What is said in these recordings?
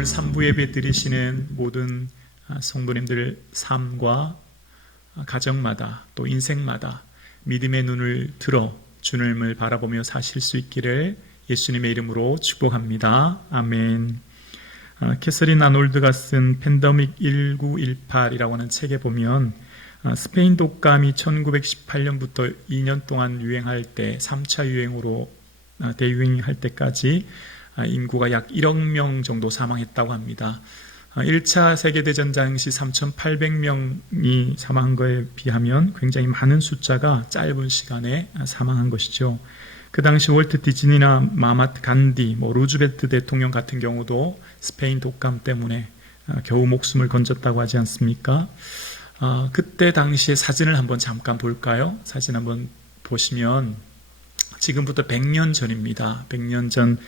오늘 3부 예배 드리시는 모든 성도님들 삶과 가정마다 또 인생마다 믿음의 눈을 들어 주님을 바라보며 사실 수 있기를 예수님의 이름으로 축복합니다. 아멘. 캐서린 아놀드가 쓴 팬데믹 1918이라고 하는 책에 보면 스페인 독감이 1918년부터 2년 동안 유행할 때 3차 유행으로 대유행할 때까지 인구가 약 1억 명 정도 사망했다고 합니다. 1차 세계대전 당시 3,800명이 사망한 것에 비하면 굉장히 많은 숫자가 짧은 시간에 사망한 것이죠. 그 당시 월트 디즈니나 마하마트 간디, 루즈벨트 대통령 같은 경우도 스페인 독감 때문에 겨우 목숨을 건졌다고 하지 않습니까? 그때 당시의 사진을 한번 잠깐 볼까요? 사진 한번 보시면 지금부터 100년 전입니다. 100년 전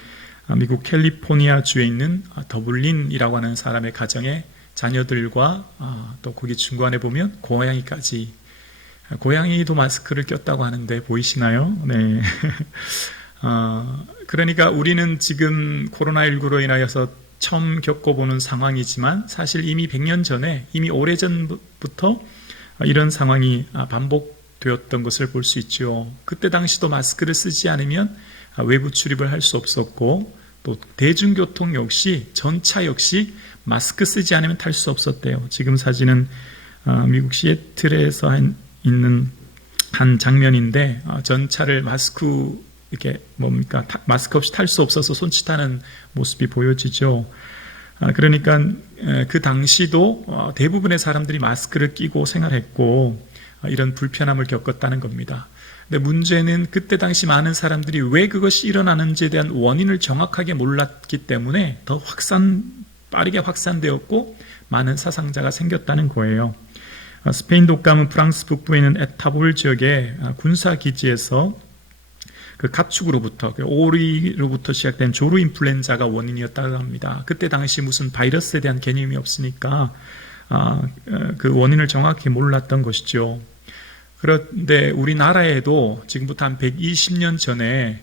미국 캘리포니아 주에 있는 더블린이라고 하는 사람의 가정에 자녀들과 또 거기 중간에 보면 고양이까지, 고양이도 마스크를 꼈다고 하는데 보이시나요? 네. 그러니까 우리는 지금 코로나19로 인하여서 처음 겪어보는 상황이지만 사실 이미 100년 전에, 이미 오래전부터 이런 상황이 반복되었던 것을 볼 수 있죠. 그때 당시도 마스크를 쓰지 않으면 외부 출입을 할 수 없었고, 또 대중교통 역시, 전차 역시 마스크 쓰지 않으면 탈 수 없었대요. 지금 사진은 미국 시애틀에서 있는 한 장면인데, 전차를 마스크 마스크 없이 탈 수 없어서 손짓하는 모습이 보여지죠. 그러니까 그 당시도 대부분의 사람들이 마스크를 끼고 생활했고 이런 불편함을 겪었다는 겁니다. 근데 문제는 그때 당시 많은 사람들이 왜 그것이 일어나는지에 대한 원인을 정확하게 몰랐기 때문에 더 빠르게 확산되었고 많은 사상자가 생겼다는 거예요. 스페인 독감은 프랑스 북부에 있는 에타볼 지역의 군사기지에서 그 가축으로부터, 오리로부터 시작된 조루 인플루엔자가 원인이었다고 합니다. 그때 당시 무슨 바이러스에 대한 개념이 없으니까 그 원인을 정확히 몰랐던 것이죠. 그런데 우리나라에도 지금부터 한 120년 전에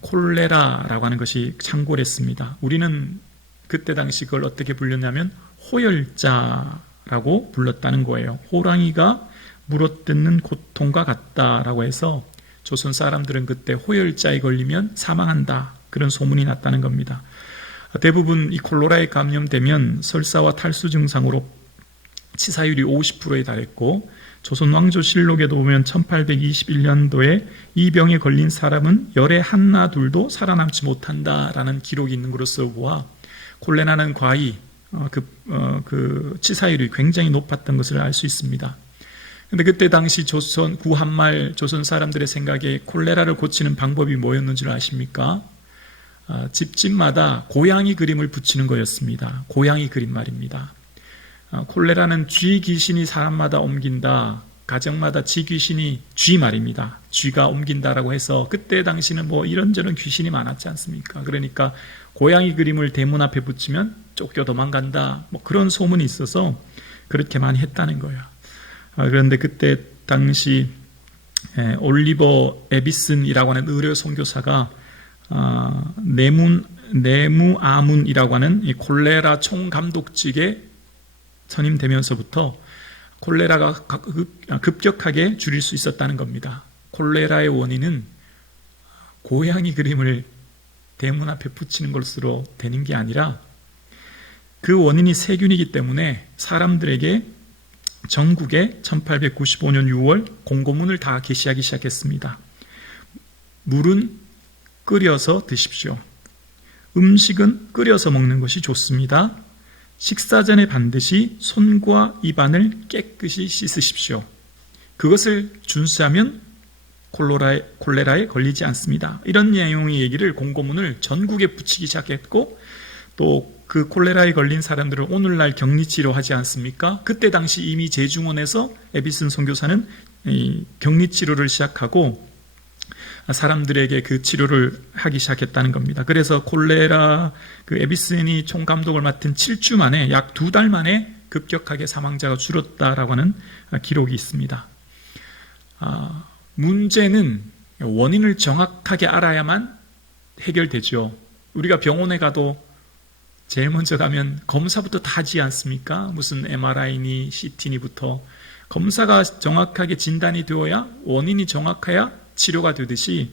콜레라라고 하는 것이 창궐 했습니다. 우리는 그때 당시 그걸 어떻게 불렸냐면 호열자라고 불렀다는 거예요. 호랑이가 물어뜯는 고통과 같다라고 해서 조선 사람들은 그때 호열자에 걸리면 사망한다, 그런 소문이 났다는 겁니다. 대부분 이 콜레라에 감염되면 설사와 탈수 증상으로 치사율이 50%에 달했고, 조선 왕조실록에도 보면 1821년도에 이 병에 걸린 사람은 열에 하나 둘도 살아남지 못한다라는 기록이 있는 것으로 보아 콜레라는 과히 그 치사율이 굉장히 높았던 것을 알 수 있습니다. 근데 그때 당시 구한말 조선 사람들의 생각에 콜레라를 고치는 방법이 뭐였는지 아십니까? 집집마다 고양이 그림을 붙이는 거였습니다. 고양이 그림 말입니다. 콜레라는 쥐 귀신이 사람마다 옮긴다, 가정마다 쥐 말입니다. 쥐가 옮긴다라고 해서 그때 당시는 이런저런 귀신이 많았지 않습니까? 그러니까 고양이 그림을 대문 앞에 붙이면 쫓겨 도망간다, 그런 소문이 있어서 그렇게 많이 했다는 거예요. 그런데 그때 당시 올리버 에비슨이라고 하는 의료 선교사가 네무아문이라고 하는 이 콜레라 총감독직에 선임되면서부터 콜레라가 급격하게 줄일 수 있었다는 겁니다. 콜레라의 원인은 고양이 그림을 대문 앞에 붙이는 것으로 되는 게 아니라 그 원인이 세균이기 때문에 사람들에게 전국에 1895년 6월 공고문을 다 게시하기 시작했습니다. 물은 끓여서 드십시오. 음식은 끓여서 먹는 것이 좋습니다. 식사 전에 반드시 손과 입안을 깨끗이 씻으십시오. 그것을 준수하면 콜레라에 걸리지 않습니다. 이런 내용의 얘기를, 공고문을 전국에 붙이기 시작했고, 또 그 콜레라에 걸린 사람들을 오늘날 격리치료하지 않습니까? 그때 당시 이미 제중원에서 에비슨 선교사는 격리치료를 시작하고 사람들에게 그 치료를 하기 시작했다는 겁니다. 그래서 콜레라 에비슨이 총감독을 맡은 7주 만에, 약 2달 만에 급격하게 사망자가 줄었다라고 하는 기록이 있습니다. 문제는 원인을 정확하게 알아야만 해결되죠. 우리가 병원에 가도 제일 먼저 가면 검사부터 다 하지 않습니까? 무슨 MRI니 CT니부터 검사가 정확하게 진단이 되어야, 원인이 정확해야 치료가 되듯이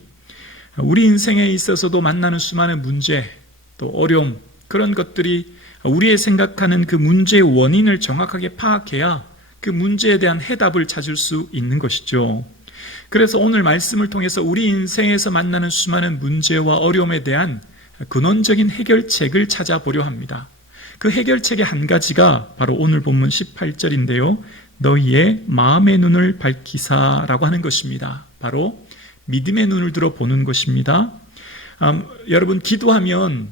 우리 인생에 있어서도 만나는 수많은 문제, 또 어려움, 그런 것들이 우리의 생각하는 그 문제의 원인을 정확하게 파악해야 그 문제에 대한 해답을 찾을 수 있는 것이죠. 그래서 오늘 말씀을 통해서 우리 인생에서 만나는 수많은 문제와 어려움에 대한 근원적인 해결책을 찾아보려 합니다. 그 해결책의 한 가지가 바로 오늘 본문 18절인데요. 너희의 마음의 눈을 밝히사라고 하는 것입니다. 바로 믿음의 눈을 들어 보는 것입니다. 여러분, 기도하면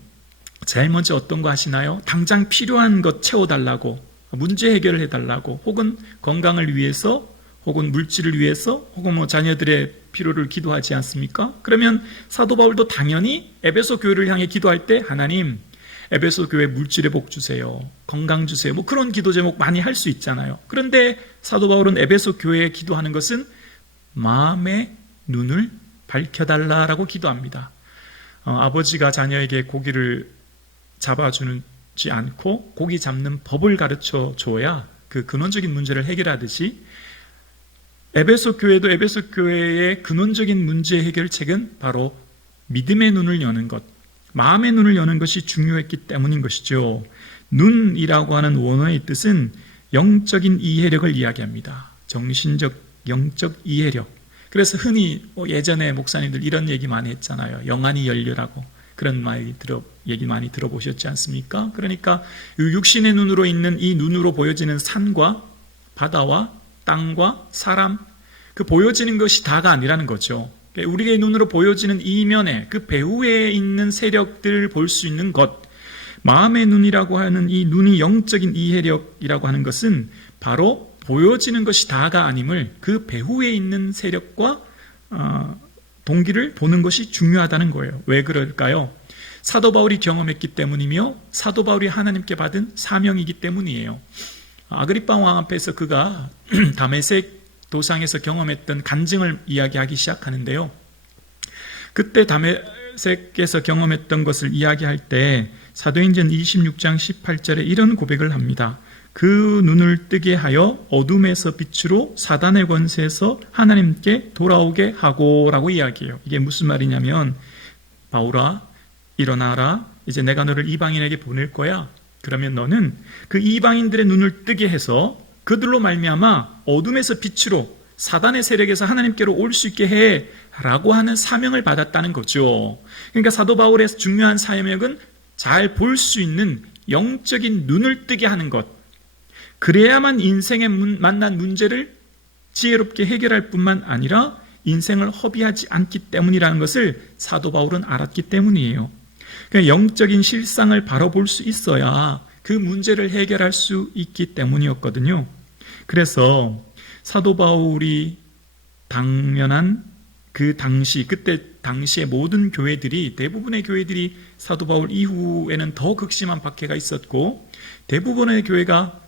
제일 먼저 어떤 거 하시나요? 당장 필요한 것 채워달라고, 문제 해결을 해달라고, 혹은 건강을 위해서, 혹은 물질을 위해서, 혹은 자녀들의 필요를 기도하지 않습니까? 그러면 사도 바울도 당연히 에베소 교회를 향해 기도할 때 하나님, 에베소 교회 물질의 복 주세요, 건강 주세요, 그런 기도 제목 많이 할 수 있잖아요. 그런데 사도 바울은 에베소 교회에 기도하는 것은 마음의 눈을 밝혀달라라고 기도합니다. 아버지가 자녀에게 고기를 잡아주지 않고 고기 잡는 법을 가르쳐 줘야 그 근원적인 문제를 해결하듯이 에베소 교회도 에베소 교회의 근원적인 문제 해결책은 바로 믿음의 눈을 여는 것, 마음의 눈을 여는 것이 중요했기 때문인 것이죠. 눈이라고 하는 원어의 뜻은 영적인 이해력을 이야기합니다. 정신적, 영적 이해력. 그래서 흔히 예전에 목사님들 이런 얘기 많이 했잖아요. 영안이 열려라고. 그런 얘기 많이 들어보셨지 않습니까? 그러니까 육신의 눈으로 있는 이 눈으로 보여지는 산과 바다와 땅과 사람, 그 보여지는 것이 다가 아니라는 거죠. 우리의 눈으로 보여지는 이면에 그 배후에 있는 세력들을 볼 수 있는 것, 마음의 눈이라고 하는 이 눈이 영적인 이해력이라고 하는 것은 바로 보여지는 것이 다가 아님을 그 배후에 있는 세력과 동기를 보는 것이 중요하다는 거예요. 왜 그럴까요? 사도 바울이 경험했기 때문이며 사도 바울이 하나님께 받은 사명이기 때문이에요. 아그리빠 왕 앞에서 그가 다메섹 도상에서 경험했던 간증을 이야기하기 시작하는데요. 그때 다메섹에서 경험했던 것을 이야기할 때 사도행전 26장 18절에 이런 고백을 합니다. 그 눈을 뜨게 하여 어둠에서 빛으로 사단의 권세에서 하나님께 돌아오게 하고 라고 이야기해요. 이게 무슨 말이냐면, 바울아 일어나라, 이제 내가 너를 이방인에게 보낼 거야. 그러면 너는 그 이방인들의 눈을 뜨게 해서 그들로 말미암아 어둠에서 빛으로 사단의 세력에서 하나님께로 올 수 있게 해 라고 하는 사명을 받았다는 거죠. 그러니까 사도 바울의 중요한 사명은 잘 볼 수 있는 영적인 눈을 뜨게 하는 것, 그래야만 인생에 만난 문제를 지혜롭게 해결할 뿐만 아니라 인생을 허비하지 않기 때문이라는 것을 사도 바울은 알았기 때문이에요. 그러니까 영적인 실상을 바로 볼 수 있어야 그 문제를 해결할 수 있기 때문이었거든요. 그래서 사도 바울이 당면한 그 그때 당시의 모든 교회들이, 대부분의 교회들이 사도 바울 이후에는 더 극심한 박해가 있었고 대부분의 교회가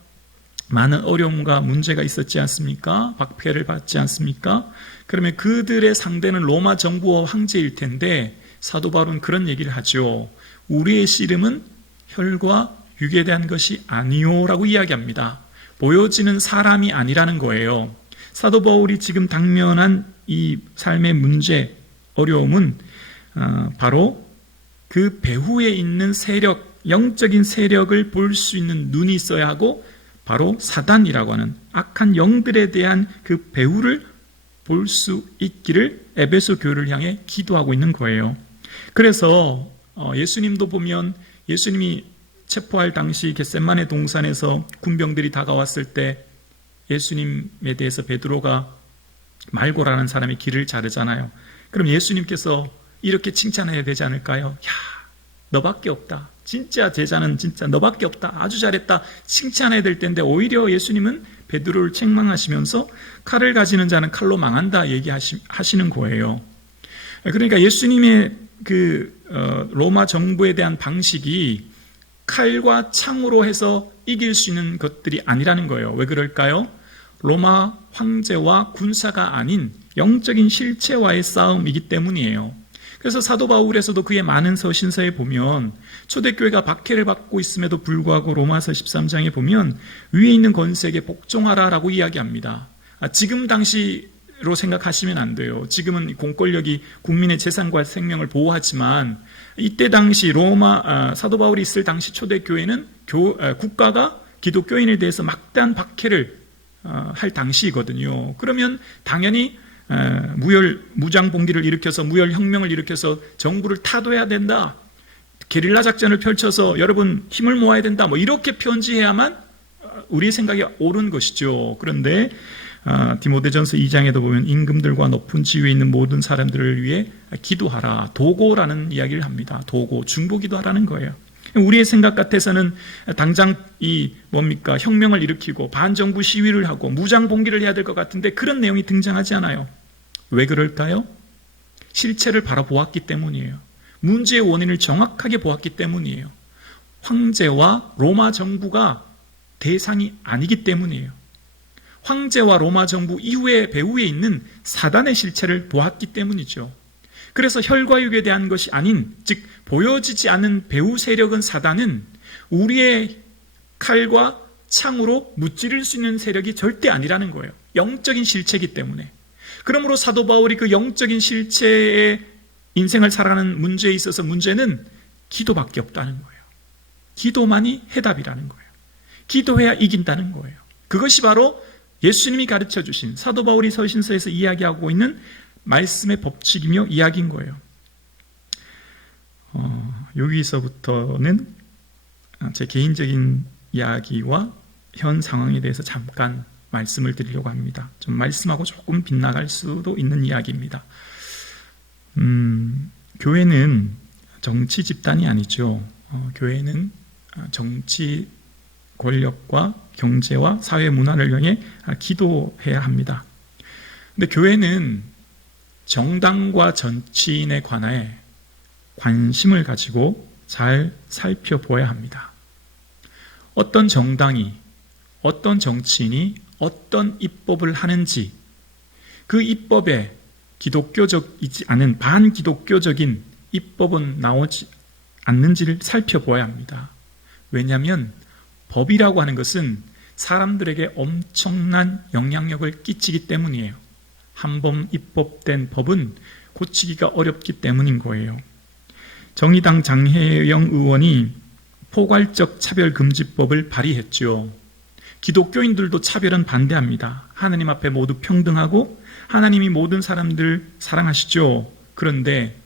많은 어려움과 문제가 있었지 않습니까? 박해를 받지 않습니까? 그러면 그들의 상대는 로마 정부와 황제일 텐데 사도 바울은 그런 얘기를 하죠. 우리의 씨름은 혈과 육에 대한 것이 아니오라고 이야기합니다. 보여지는 사람이 아니라는 거예요. 사도 바울이 지금 당면한 이 삶의 문제, 어려움은 바로 그 배후에 있는 세력, 영적인 세력을 볼 수 있는 눈이 있어야 하고, 바로 사단이라고 하는 악한 영들에 대한 그 배후를 볼 수 있기를 에베소 교회를 향해 기도하고 있는 거예요. 그래서 예수님도 보면, 예수님이 체포할 당시 겟세마네 동산에서 군병들이 다가왔을 때 예수님에 대해서 베드로가 말고라는 사람의 길을 자르잖아요. 그럼 예수님께서 이렇게 칭찬해야 되지 않을까요? 야, 너밖에 없다. 진짜 제자는 진짜 너밖에 없다. 아주 잘했다. 칭찬해야 될 텐데 오히려 예수님은 베드로를 책망하시면서 칼을 가지는 자는 칼로 망한다 얘기하시는 거예요. 그러니까 예수님의 로마 정부에 대한 방식이 칼과 창으로 해서 이길 수 있는 것들이 아니라는 거예요. 왜 그럴까요? 로마 황제와 군사가 아닌 영적인 실체와의 싸움이기 때문이에요. 그래서 사도 바울에서도 그의 많은 서신서에 보면 초대교회가 박해를 받고 있음에도 불구하고 로마서 13장에 보면 위에 있는 권세에게 복종하라라고 이야기합니다. 지금 당시로 생각하시면 안 돼요. 지금은 공권력이 국민의 재산과 생명을 보호하지만 이때 당시 사도 바울이 있을 당시 초대교회는 국가가 기독교인에 대해서 막대한 박해를 할 당시이거든요. 그러면 당연히 무장봉기를 일으켜서 무혈혁명을 일으켜서 정부를 타도해야 된다, 게릴라 작전을 펼쳐서 여러분 힘을 모아야 된다, 이렇게 편지해야만 우리의 생각이 옳은 것이죠. 그런데 디모데전서 2장에도 보면 임금들과 높은 지위에 있는 모든 사람들을 위해 기도하라, 도고라는 이야기를 합니다. 도고, 중보기도하라는 거예요. 우리의 생각 같아서는 당장 혁명을 일으키고 반정부 시위를 하고 무장봉기를 해야 될 것 같은데 그런 내용이 등장하지 않아요. 왜 그럴까요? 실체를 바라보았기 때문이에요. 문제의 원인을 정확하게 보았기 때문이에요. 황제와 로마 정부가 대상이 아니기 때문이에요. 황제와 로마 정부 배후에 있는 사단의 실체를 보았기 때문이죠. 그래서 혈과 육에 대한 것이 아닌, 즉 보여지지 않는 배후 세력은, 사단은 우리의 칼과 창으로 무찌를 수 있는 세력이 절대 아니라는 거예요. 영적인 실체이기 때문에. 그러므로 사도 바울이 그 영적인 실체의 인생을 살아가는 문제에 있어서 문제는 기도밖에 없다는 거예요. 기도만이 해답이라는 거예요. 기도해야 이긴다는 거예요. 그것이 바로 예수님이 가르쳐 주신, 사도 바울이 서신서에서 이야기하고 있는 말씀의 법칙이며 이야기인 거예요. 여기서부터는 제 개인적인 이야기와 현 상황에 대해서 잠깐 말씀을 드리려고 합니다. 좀 말씀하고 조금 빗나갈 수도 있는 이야기입니다. 교회는 정치 집단이 아니죠. 교회는 정치 권력과 경제와 사회 문화를 향해 기도해야 합니다. 근데 교회는 정당과 정치인에 관해 관심을 가지고 잘 살펴보아야 합니다. 어떤 정당이, 어떤 정치인이 어떤 입법을 하는지, 그 입법에 기독교적이지 않은 반기독교적인 입법은 나오지 않는지를 살펴보아야 합니다. 왜냐하면 법이라고 하는 것은 사람들에게 엄청난 영향력을 끼치기 때문이에요. 한번 입법된 법은 고치기가 어렵기 때문인 거예요. 정의당 장혜영 의원이 포괄적 차별금지법을 발의했죠. 기독교인들도 차별은 반대합니다. 하나님 앞에 모두 평등하고 하나님이 모든 사람들 사랑하시죠. 그런데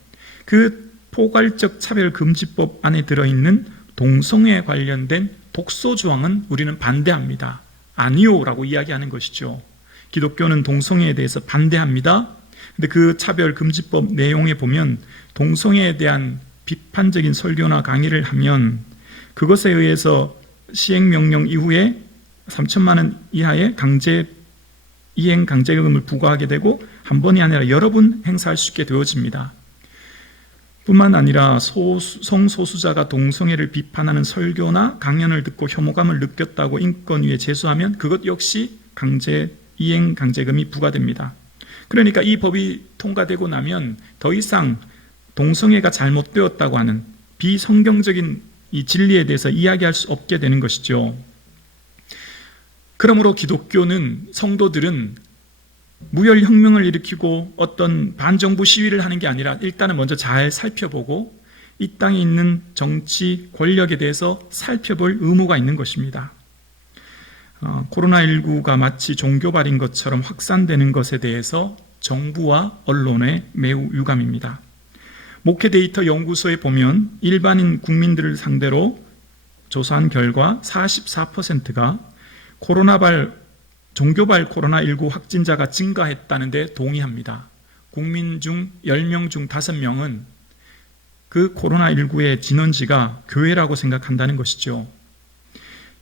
그 포괄적 차별금지법 안에 들어있는 동성애에 관련된 독소조항은 우리는 반대합니다. 아니요라고 이야기하는 것이죠. 기독교는 동성애에 대해서 반대합니다. 근데 그 차별금지법 내용에 보면 동성애에 대한 비판적인 설교나 강의를 하면 그것에 의해서 시행명령 이후에 3천만 원 이하의 이행 강제금을 부과하게 되고 한 번이 아니라 여러 번 행사할 수 있게 되어집니다. 뿐만 아니라 성소수자가 동성애를 비판하는 설교나 강연을 듣고 혐오감을 느꼈다고 인권위에 제소하면 그것 역시 이행 강제금이 부과됩니다. 그러니까 이 법이 통과되고 나면 더 이상 동성애가 잘못되었다고 하는 비성경적인 이 진리에 대해서 이야기할 수 없게 되는 것이죠. 그러므로 기독교는, 성도들은 무혈혁명을 일으키고 어떤 반정부 시위를 하는 게 아니라 일단은 먼저 잘 살펴보고 이 땅에 있는 정치 권력에 대해서 살펴볼 의무가 있는 것입니다. 코로나19가 마치 종교발인 것처럼 확산되는 것에 대해서 정부와 언론에 매우 유감입니다. 목회 데이터 연구소에 보면 일반인 국민들을 상대로 조사한 결과 44%가 종교발 코로나19 확진자가 증가했다는 데 동의합니다. 국민 중 10명 중 5명은 그 코로나19의 진원지가 교회라고 생각한다는 것이죠.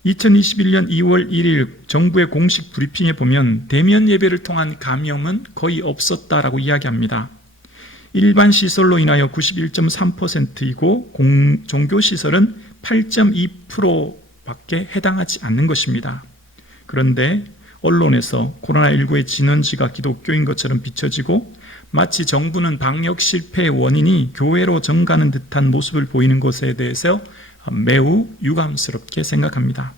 2021년 2월 1일 정부의 공식 브리핑에 보면 대면 예배를 통한 감염은 거의 없었다라고 이야기합니다. 일반 시설로 인하여 91.3%이고 종교시설은 8.2%밖에 해당하지 않는 것입니다. 그런데 언론에서 코로나19의 진원지가 기독교인 것처럼 비춰지고 마치 정부는 방역 실패의 원인이 교회로 정가는 듯한 모습을 보이는 것에 대해서 매우 유감스럽게 생각합니다.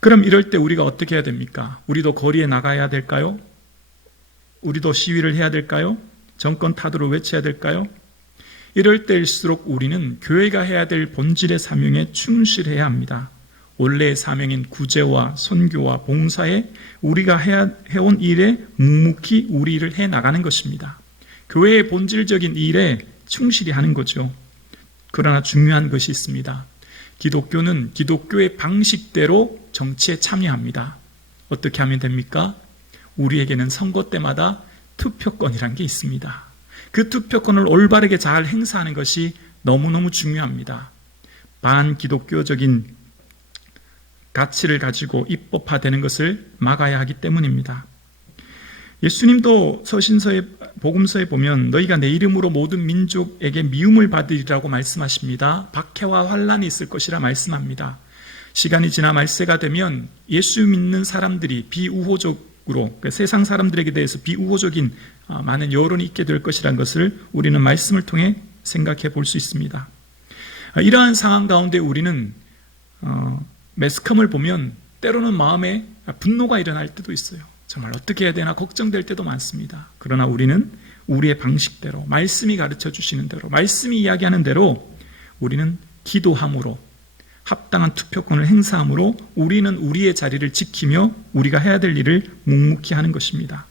그럼 이럴 때 우리가 어떻게 해야 됩니까? 우리도 거리에 나가야 될까요? 우리도 시위를 해야 될까요? 정권 타도를 외쳐야 될까요? 이럴 때일수록 우리는 교회가 해야 될 본질의 사명에 충실해야 합니다. 원래의 사명인 구제와 선교와 봉사에 우리가 해온 일에 묵묵히 우리 일을 해나가는 것입니다. 교회의 본질적인 일에 충실히 하는 거죠. 그러나 중요한 것이 있습니다. 기독교는 기독교의 방식대로 정치에 참여합니다. 어떻게 하면 됩니까? 우리에게는 선거 때마다 투표권이란 게 있습니다. 그 투표권을 올바르게 잘 행사하는 것이 너무너무 중요합니다. 반기독교적인 가치를 가지고 입법화되는 것을 막아야 하기 때문입니다. 예수님도 서신서의 복음서에 보면 너희가 내 이름으로 모든 민족에게 미움을 받으리라고 말씀하십니다. 박해와 환란이 있을 것이라 말씀합니다. 시간이 지나 말세가 되면 예수 믿는 사람들이 비우호적으로 세상 사람들에게 대해서 비우호적인 많은 여론이 있게 될 것이라는 것을 우리는 말씀을 통해 생각해 볼 수 있습니다. 이러한 상황 가운데 우리는 매스컴을 보면 때로는 마음에 분노가 일어날 때도 있어요. 정말 어떻게 해야 되나 걱정될 때도 많습니다. 그러나 우리는 우리의 방식대로, 말씀이 가르쳐 주시는 대로, 말씀이 이야기하는 대로 우리는 기도함으로, 합당한 투표권을 행사함으로 우리는 우리의 자리를 지키며 우리가 해야 될 일을 묵묵히 하는 것입니다.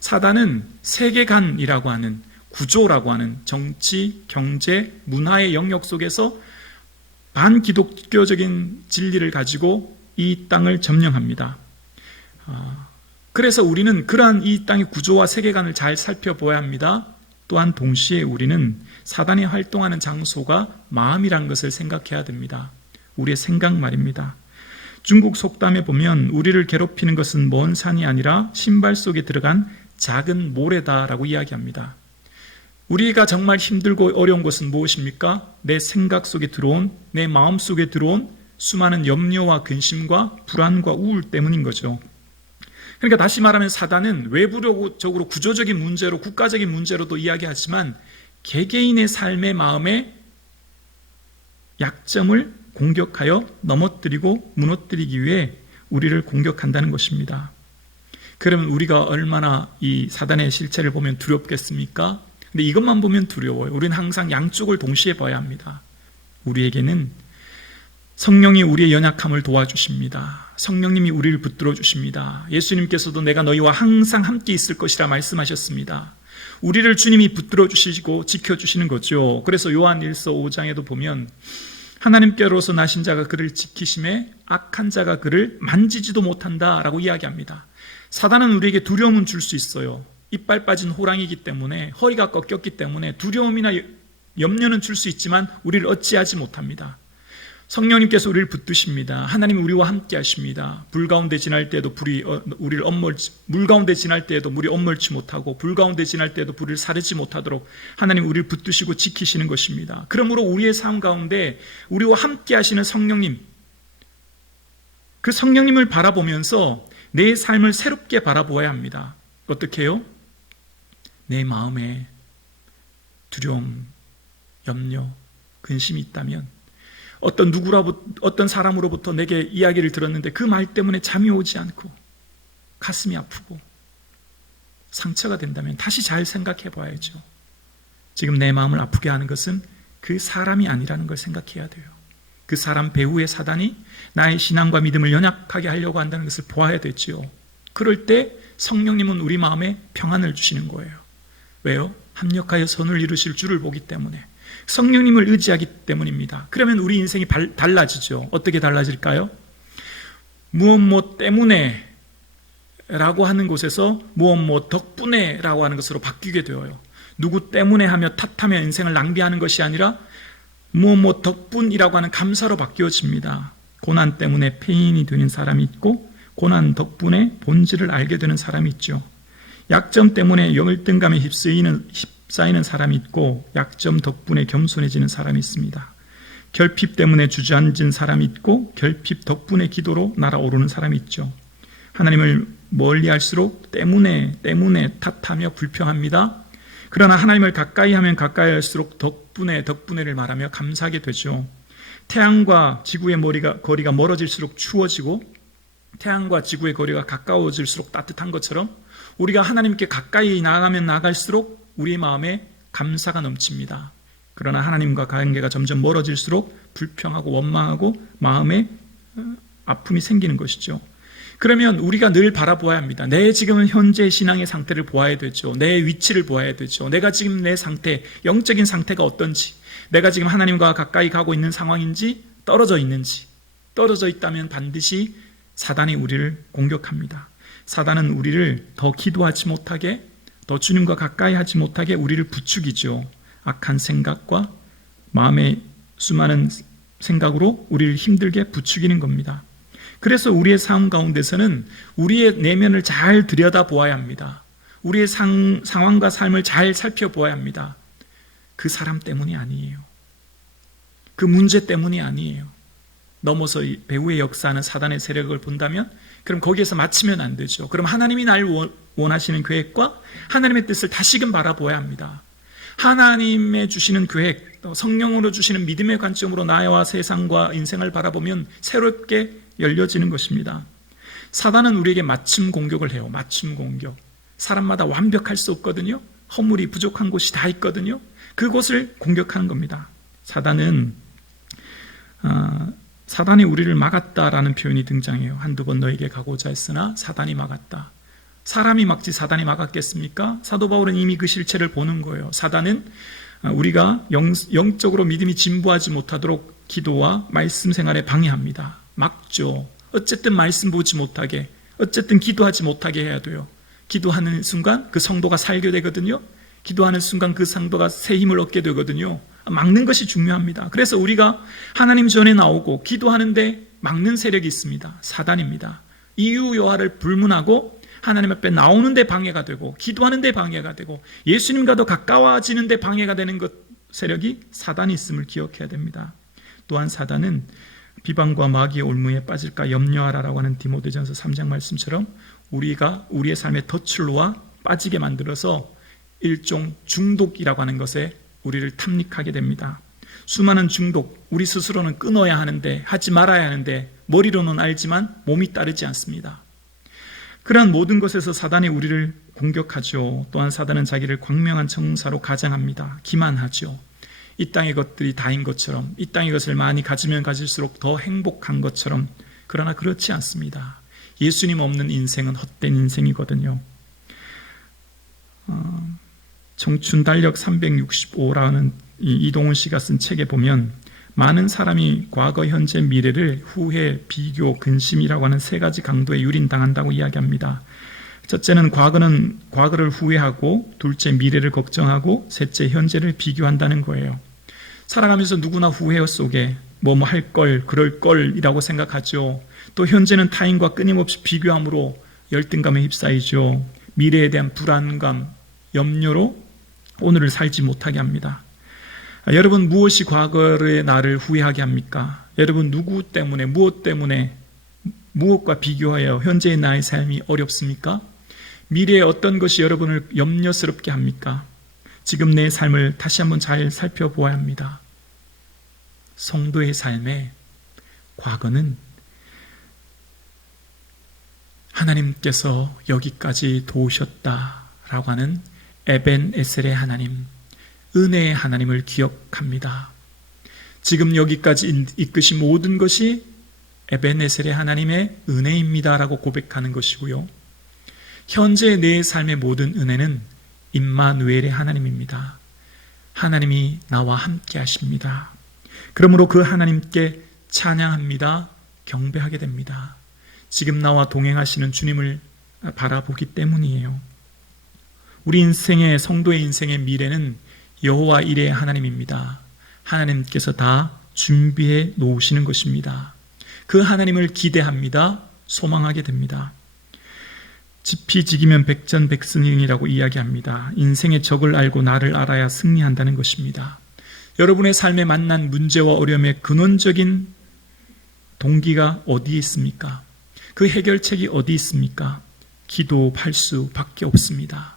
사단은 세계관이라고 하는, 구조라고 하는 정치, 경제, 문화의 영역 속에서 반기독교적인 진리를 가지고 이 땅을 점령합니다. 그래서 우리는 그러한 이 땅의 구조와 세계관을 잘 살펴보아야 합니다. 또한 동시에 우리는 사단이 활동하는 장소가 마음이라는 것을 생각해야 됩니다. 우리의 생각 말입니다. 중국 속담에 보면 우리를 괴롭히는 것은 먼 산이 아니라 신발 속에 들어간 작은 모래다라고 이야기합니다. 우리가 정말 힘들고 어려운 것은 무엇입니까? 내 생각 속에 들어온, 내 마음 속에 들어온 수많은 염려와 근심과 불안과 우울 때문인 거죠. 그러니까 다시 말하면 사단은 외부적으로 구조적인 문제로, 국가적인 문제로도 이야기하지만 개개인의 삶의 마음의 약점을 공격하여 넘어뜨리고 무너뜨리기 위해 우리를 공격한다는 것입니다. 그러면 우리가 얼마나 이 사단의 실체를 보면 두렵겠습니까? 근데 이것만 보면 두려워요. 우리는 항상 양쪽을 동시에 봐야 합니다. 우리에게는 성령이 우리의 연약함을 도와주십니다. 성령님이 우리를 붙들어 주십니다. 예수님께서도 내가 너희와 항상 함께 있을 것이라 말씀하셨습니다. 우리를 주님이 붙들어 주시고 지켜주시는 거죠. 그래서 요한일서 5장에도 보면 하나님께로서 나신 자가 그를 지키심에 악한 자가 그를 만지지도 못한다라고 이야기합니다. 사단은 우리에게 두려움은 줄 수 있어요. 이빨 빠진 호랑이이기 때문에, 허리가 꺾였기 때문에 두려움이나 염려는 줄 수 있지만 우리를 어찌하지 못합니다. 성령님께서 우리를 붙드십니다. 하나님은 우리와 함께 하십니다. 불 가운데 지날 때에도 물 가운데 지날 때에도 물이 엄몰치 못하고, 불 가운데 지날 때에도 불을 사르지 못하도록 하나님 우리를 붙드시고 지키시는 것입니다. 그러므로 우리의 삶 가운데 우리와 함께 하시는 성령님, 그 성령님을 바라보면서 내 삶을 새롭게 바라보아야 합니다. 어떻게 해요? 내 마음에 두려움, 염려, 근심이 있다면, 어떤 사람으로부터 내게 이야기를 들었는데 그 말 때문에 잠이 오지 않고 가슴이 아프고 상처가 된다면 다시 잘 생각해 봐야죠. 지금 내 마음을 아프게 하는 것은 그 사람이 아니라는 걸 생각해야 돼요. 그 사람 배후의 사단이 나의 신앙과 믿음을 연약하게 하려고 한다는 것을 보아야 되지요. 그럴 때 성령님은 우리 마음에 평안을 주시는 거예요. 왜요? 합력하여 선을 이루실 줄을 보기 때문에, 성령님을 의지하기 때문입니다. 그러면 우리 인생이 달라지죠. 어떻게 달라질까요? 무엇 때문에 라고 하는 곳에서 무엇 덕분에 라고 하는 것으로 바뀌게 되어요. 누구 때문에 하며 탓하며 인생을 낭비하는 것이 아니라 무엇 덕분이라고 하는 감사로 바뀌어집니다. 고난 때문에 폐인이 되는 사람이 있고, 고난 덕분에 본질을 알게 되는 사람이 있죠. 약점 때문에 열등감에 휩싸이는 사람이 있고, 약점 덕분에 겸손해지는 사람이 있습니다. 결핍 때문에 주저앉은 사람이 있고, 결핍 덕분에 기도로 날아오르는 사람이 있죠. 하나님을 멀리할수록 때문에 탓하며 불평합니다. 그러나 하나님을 가까이 하면 가까이 할수록 덕분에를 말하며 감사하게 되죠. 태양과 지구의 거리가 멀어질수록 추워지고 태양과 지구의 거리가 가까워질수록 따뜻한 것처럼 우리가 하나님께 가까이 나아가면 나아갈수록 우리의 마음에 감사가 넘칩니다. 그러나 하나님과 관계가 점점 멀어질수록 불평하고 원망하고 마음에 아픔이 생기는 것이죠. 그러면 우리가 늘 바라보아야 합니다. 내 지금 현재 신앙의 상태를 보아야 되죠. 내 위치를 보아야 되죠. 내가 지금 내 상태, 영적인 상태가 어떤지, 내가 지금 하나님과 가까이 가고 있는 상황인지 떨어져 있는지, 떨어져 있다면 반드시 사단이 우리를 공격합니다. 사단은 우리를 더 기도하지 못하게, 더 주님과 가까이 하지 못하게 우리를 부추기죠. 악한 생각과 마음의 수많은 생각으로 우리를 힘들게 부추기는 겁니다. 그래서 우리의 삶 가운데서는 우리의 내면을 잘 들여다보아야 합니다. 우리의 상황과 삶을 잘 살펴보아야 합니다. 그 사람 때문이 아니에요. 그 문제 때문이 아니에요. 넘어서 배후의 역사하는 사단의 세력을 본다면 그럼 거기에서 맞추면 안 되죠. 그럼 하나님이 날 원하시는 계획과 하나님의 뜻을 다시금 바라보아야 합니다. 하나님의 주시는 계획, 성령으로 주시는 믿음의 관점으로 나와 세상과 인생을 바라보면 새롭게 열려지는 것입니다. 사단은 우리에게 맞춤 공격을 해요. 맞춤 공격. 사람마다 완벽할 수 없거든요. 허물이 부족한 곳이 다 있거든요. 그곳을 공격하는 겁니다. 사단이 우리를 막았다라는 표현이 등장해요. 한두 번 너에게 가고자 했으나 사단이 막았다. 사람이 막지 사단이 막았겠습니까? 사도 바울은 이미 그 실체를 보는 거예요. 사단은 우리가 영적으로 믿음이 진보하지 못하도록 기도와 말씀 생활에 방해합니다. 막죠. 어쨌든 말씀 보지 못하게, 어쨌든 기도하지 못하게 해야 돼요. 기도하는 순간 그 성도가 살게 되거든요. 기도하는 순간 그 성도가 새 힘을 얻게 되거든요. 막는 것이 중요합니다. 그래서 우리가 하나님 전에 나오고 기도하는데 막는 세력이 있습니다. 사단입니다. 이유 여하를 불문하고 하나님 앞에 나오는데 방해가 되고 기도하는데 방해가 되고 예수님과도 가까워지는데 방해가 되는 것 세력이 사단이 있음을 기억해야 됩니다. 또한 사단은 비방과 마귀의 올무에 빠질까 염려하라라고 하는 디모데전서 3장 말씀처럼 우리가 우리의 삶의 덫을 놓아 빠지게 만들어서 일종 중독이라고 하는 것에 우리를 탐닉하게 됩니다. 수많은 중독, 우리 스스로는 끊어야 하는데 하지 말아야 하는데 머리로는 알지만 몸이 따르지 않습니다. 그러한 모든 것에서 사단이 우리를 공격하죠. 또한 사단은 자기를 광명한 청사로 가장합니다. 기만하죠. 이 땅의 것들이 다인 것처럼, 이 땅의 것을 많이 가지면 가질수록 더 행복한 것처럼, 그러나 그렇지 않습니다. 예수님 없는 인생은 헛된 인생이거든요. 청춘 달력 365라는 이동훈 씨가 쓴 책에 보면 많은 사람이 과거, 현재, 미래를 후회, 비교, 근심이라고 하는 세 가지 강도에 유린당한다고 이야기합니다. 첫째는 과거를 후회하고, 둘째 미래를 걱정하고, 셋째 현재를 비교한다는 거예요. 살아가면서 누구나 후회 속에 뭐 할 걸, 그럴 걸이라고 생각하죠. 또 현재는 타인과 끊임없이 비교함으로 열등감에 휩싸이죠. 미래에 대한 불안감, 염려로 오늘을 살지 못하게 합니다. 여러분, 무엇이 과거의 나를 후회하게 합니까? 여러분, 누구 때문에, 무엇 때문에, 무엇과 비교하여 현재의 나의 삶이 어렵습니까? 미래에 어떤 것이 여러분을 염려스럽게 합니까? 지금 내 삶을 다시 한번 잘 살펴보아야 합니다. 성도의 삶에 과거는 하나님께서 여기까지 도우셨다라고 하는 에벤에셀의 하나님, 은혜의 하나님을 기억합니다. 지금 여기까지 이끄신 모든 것이 에벤에셀의 하나님의 은혜입니다라고 고백하는 것이고요. 현재 내 삶의 모든 은혜는 임마누엘의 하나님입니다. 하나님이 나와 함께 하십니다. 그러므로 그 하나님께 찬양합니다. 경배하게 됩니다. 지금 나와 동행하시는 주님을 바라보기 때문이에요. 우리 인생의, 성도의 인생의 미래는 여호와 이레의 하나님입니다. 하나님께서 다 준비해 놓으시는 것입니다. 그 하나님을 기대합니다. 소망하게 됩니다. 지피지기면 백전백승이라고 이야기합니다. 인생의 적을 알고 나를 알아야 승리한다는 것입니다. 여러분의 삶에 만난 문제와 어려움의 근원적인 동기가 어디에 있습니까? 그 해결책이 어디 있습니까? 기도, 발수 밖에 없습니다.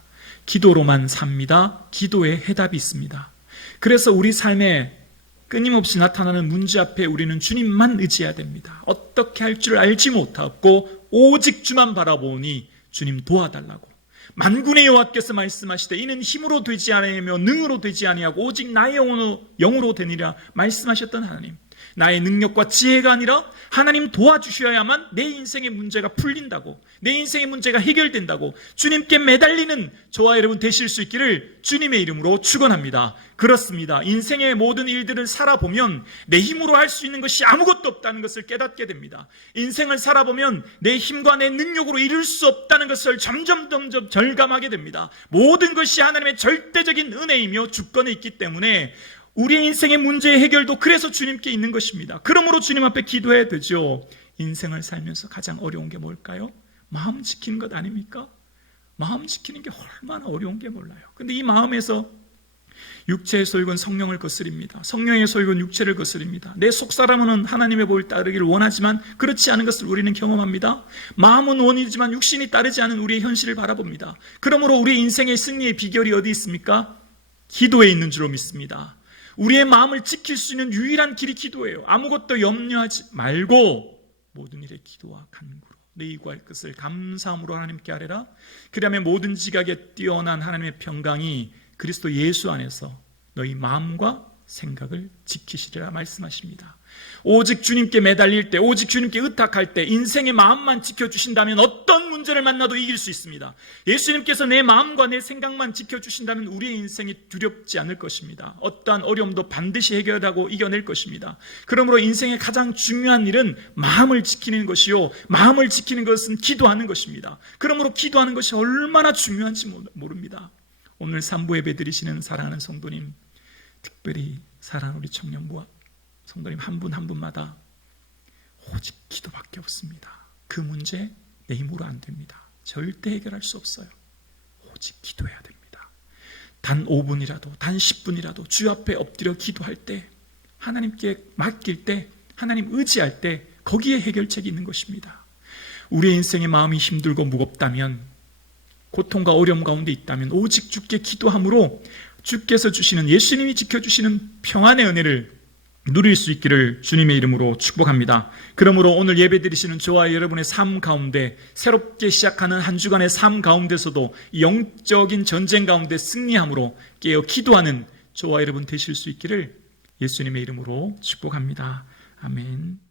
기도로만 삽니다. 기도에 해답이 있습니다. 그래서 우리 삶에 끊임없이 나타나는 문제 앞에 우리는 주님만 의지해야 됩니다. 어떻게 할 줄 알지 못하고 오직 주만 바라보니 주님 도와달라고. 만군의 여호와께서 말씀하시되 이는 힘으로 되지 아니하며 능으로 되지 아니하고 오직 나의 영으로 되니라 말씀하셨던 하나님, 나의 능력과 지혜가 아니라 하나님 도와주셔야만 내 인생의 문제가 풀린다고, 내 인생의 문제가 해결된다고 주님께 매달리는 저와 여러분 되실 수 있기를 주님의 이름으로 축원합니다. 그렇습니다. 인생의 모든 일들을 살아보면 내 힘으로 할 수 있는 것이 아무것도 없다는 것을 깨닫게 됩니다. 인생을 살아보면 내 힘과 내 능력으로 이룰 수 없다는 것을 점점 절감하게 됩니다. 모든 것이 하나님의 절대적인 은혜이며 주권에 있기 때문에 우리의 인생의 문제의 해결도 그래서 주님께 있는 것입니다. 그러므로 주님 앞에 기도해야 되죠. 인생을 살면서 가장 어려운 게 뭘까요? 마음 지키는 것 아닙니까? 마음 지키는 게 얼마나 어려운 게 몰라요. 근데 이 마음에서 육체의 소욕은 성령을 거스립니다. 성령의 소욕은 육체를 거스립니다. 내 속사람은 하나님의 법을 따르기를 원하지만 그렇지 않은 것을 우리는 경험합니다. 마음은 원이지만 육신이 따르지 않은 우리의 현실을 바라봅니다. 그러므로 우리의 인생의 승리의 비결이 어디 있습니까? 기도에 있는 줄로 믿습니다. 우리의 마음을 지킬 수 있는 유일한 길이 기도예요. 아무것도 염려하지 말고 모든 일에 기도와 간구로 너희 구할 것을 감사함으로 하나님께 아뢰라. 그러면 모든 지각에 뛰어난 하나님의 평강이 그리스도 예수 안에서 너희 마음과 생각을 지키시리라 말씀하십니다. 오직 주님께 매달릴 때, 오직 주님께 의탁할 때 인생의 마음만 지켜주신다면 어떤 문제를 만나도 이길 수 있습니다. 예수님께서 내 마음과 내 생각만 지켜주신다면 우리의 인생이 두렵지 않을 것입니다. 어떠한 어려움도 반드시 해결하고 이겨낼 것입니다. 그러므로 인생의 가장 중요한 일은 마음을 지키는 것이요, 마음을 지키는 것은 기도하는 것입니다. 그러므로 기도하는 것이 얼마나 중요한지 모릅니다. 오늘 3부 예배 드리시는 사랑하는 성도님, 특별히 사랑하는 우리 청년부와 성도님 한 분 한 분마다 오직 기도밖에 없습니다. 그 문제 내 힘으로 안 됩니다. 절대 해결할 수 없어요. 오직 기도해야 됩니다. 단 5분이라도 단 10분이라도 주 앞에 엎드려 기도할 때, 하나님께 맡길 때, 하나님 의지할 때 거기에 해결책이 있는 것입니다. 우리의 인생의 마음이 힘들고 무겁다면, 고통과 어려움 가운데 있다면 오직 주께 기도함으로 주께서 주시는, 예수님이 지켜주시는 평안의 은혜를 누릴 수 있기를 주님의 이름으로 축복합니다. 그러므로 오늘 예배 드리시는 저와 여러분의 삶 가운데, 새롭게 시작하는 한 주간의 삶 가운데서도 영적인 전쟁 가운데 승리함으로 깨어 기도하는 저와 여러분 되실 수 있기를 예수님의 이름으로 축복합니다. 아멘.